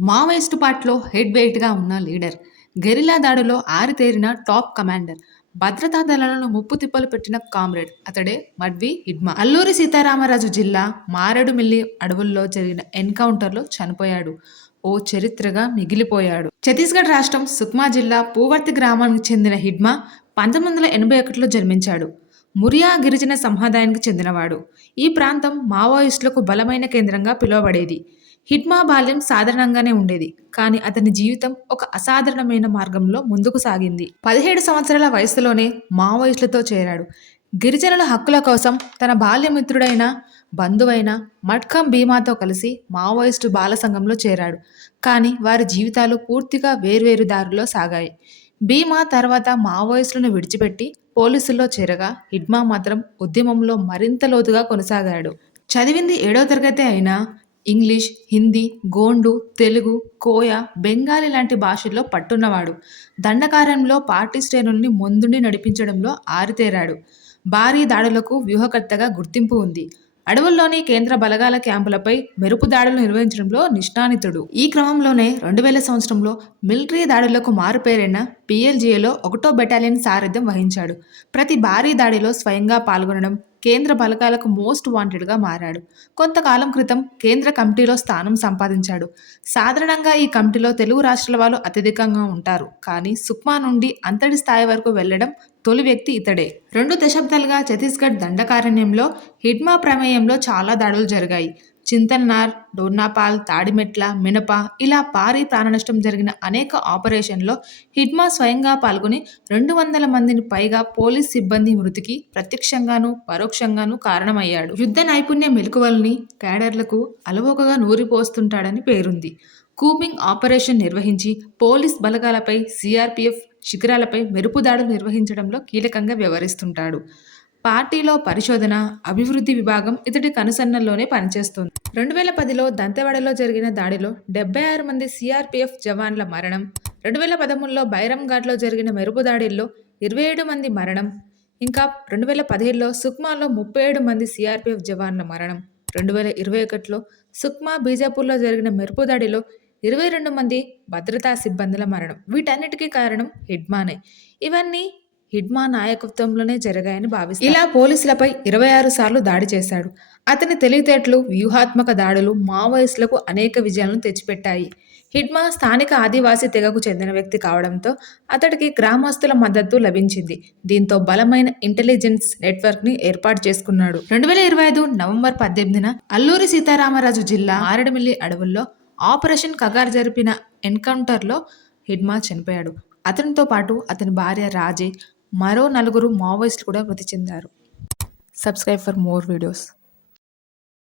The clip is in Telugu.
మావోయిస్టు పార్టీలో హెడ్ వెయిట్గా ఉన్న లీడర్ గెరిలా దాడిలో ఆరితేరిన టాప్ కమాండర్ భద్రతా దళాలను ముప్పు తిప్పలు పెట్టిన కామ్రేడ్ అతడే మడ్వి హిడ్మా అల్లూరి సీతారామరాజు జిల్లా మారేడుమిల్లి అడవుల్లో జరిగిన ఎన్కౌంటర్లో చనిపోయాడు. ఓ చరిత్రగా మిగిలిపోయాడు. ఛత్తీస్గఢ్ రాష్ట్రం సుక్మా జిల్లా పూవర్తి గ్రామానికి చెందిన హిడ్మా పంతొమ్మిది వందల ఎనభై ఒకటిలో జన్మించాడు. మురియా గిరిజన సంప్రదాయానికి చెందినవాడు. ఈ ప్రాంతం మావోయిస్టులకు బలమైన కేంద్రంగా పిలువబడేది. హిట్మా బాల్యం సాధారణంగానే ఉండేది కానీ అతని జీవితం ఒక అసాధారణమైన మార్గంలో ముందుకు సాగింది. పదిహేడు సంవత్సరాల వయసులోనే మావోయిస్టులతో చేరాడు. గిరిజనుల హక్కుల కోసం తన బాల్యమిత్రుడైన బంధువైన మట్కం భీమాతో కలిసి మావోయిస్టు బాల సంఘంలో చేరాడు. కానీ వారి జీవితాలు పూర్తిగా వేర్వేరు దారుల్లో సాగాయి. భీమా తర్వాత మావోయిస్టులను విడిచిపెట్టి పోలీసుల్లో చేరగా హిడ్మా మాత్రం ఉద్యమంలో మరింత లోతుగా కొనసాగాడు. చదివింది ఏడో తరగతి అయినా ఇంగ్లీష్ హిందీ గోండు తెలుగు కోయ బెంగాలీ లాంటి భాషల్లో పట్టున్నవాడు. దండకారంలో పార్టీ శ్రేణుల్ని ముందుండి నడిపించడంలో ఆరితేరాడు. భారీ దాడులకు వ్యూహకర్తగా గుర్తింపు ఉంది. అడవుల్లోని కేంద్ర బలగాల క్యాంపులపై మెరుపు దాడులు నిర్వహించడంలో నిష్ణానితుడు. ఈ క్రమంలోనే రెండు వేల సంవత్సరంలో మిలిటరీ దాడులకు మారుపేరైన పిఎల్జీఏలో ఒకటో బెటాలియన్ సారథ్యం వహించాడు. ప్రతి భారీ దాడిలో స్వయంగా పాల్గొనడం కేంద్ర బలగాలకు మోస్ట్ వాంటెడ్గా మారాడు. కొంతకాలం క్రితం కేంద్ర కమిటీలో స్థానం సంపాదించాడు. సాధారణంగా ఈ కమిటీలో తెలుగు రాష్ట్రాల వాళ్ళు అత్యధికంగా ఉంటారు. కానీ సుక్మా నుండి అంతటి స్థాయి వరకు వెళ్ళడం తొలి వ్యక్తి ఇతడే. రెండు దశాబ్దాలుగా ఛత్తీస్గఢ్ దండకారణ్యంలో హిడ్మా ప్రమేయంలో చాలా దాడులు జరిగాయి. చింతన్నార్ డోర్నాపాల్ తాడిమెట్ల మినప ఇలా భారీ ప్రాణనష్టం జరిగిన అనేక ఆపరేషన్లో హిడ్మా స్వయంగా పాల్గొని రెండు వందల మందిని పైగా పోలీస్ సిబ్బంది మృతికి ప్రత్యక్షంగాను పరోక్షంగాను కారణమయ్యాడు. యుద్ధ నైపుణ్య మెలకువల్ని క్యాడర్లకు అలవోకగా నూరిపోస్తుంటాడని పేరుంది. కూమింగ్ ఆపరేషన్ నిర్వహించి పోలీస్ బలగాలపై సిఆర్పిఎఫ్ శిఖరాలపై మెరుపు దాడులు నిర్వహించడంలో కీలకంగా వ్యవహరిస్తుంటాడు. పార్టీలో పరిశోధన అభివృద్ధి విభాగం ఇతడి కనుసన్నల్లోనే పనిచేస్తుంది. రెండు వేల పదిలో దంతెవాడలో జరిగిన దాడిలో డెబ్బై ఆరు మంది సిఆర్పిఎఫ్ జవాన్ల మరణం రెండు వేల పదమూడులో బైరంఘాట్లో జరిగిన మెరుపు దాడిల్లో ఇరవై ఏడు మంది మరణం ఇంకా రెండు వేల పదిహేడులో సుక్మాలో ముప్పై ఏడు మంది సిఆర్పిఎఫ్ జవాన్ల మరణం రెండు వేల ఇరవై ఒకటిలో సుక్మా బీజాపూర్లో జరిగిన మెరుపు దాడిలో ఇరవై రెండు మంది భద్రతా సిబ్బందుల మరణం. వీటన్నిటికీ కారణం హిడ్మానే ఇవన్నీ హిడ్మా నాయకత్వంలోనే జరిగాయని భావిస్తారు. ఇలా పోలీసులపై ఇరవై ఆరు సార్లు దాడి చేశాడు. అతని తెలివితేటలు వ్యూహాత్మక దాడులు మావోయిస్టులకు అనేక విజయాలను తెచ్చిపెట్టాయి. హిడ్మా స్థానిక ఆదివాసీ తెగకు చెందిన వ్యక్తి కావడంతో అతడికి గ్రామస్తుల మద్దతు లభించింది. దీంతో బలమైన ఇంటెలిజెన్స్ నెట్వర్క్ని ఏర్పాటు చేసుకున్నాడు. రెండు వేల ఇరవై ఐదు నవంబర్ పద్దెనిమిదిన అల్లూరి సీతారామరాజు జిల్లా ఆరడమిల్లి అడవుల్లో ఆపరేషన్ కగార్ జరిపిన ఎన్కౌంటర్లో హిడ్మా చనిపోయాడు. అతనితో పాటు అతని భార్య రాజే మరో నలుగురు మావోయిస్టులు కూడా మృతి చెందారు. Subscribe for more videos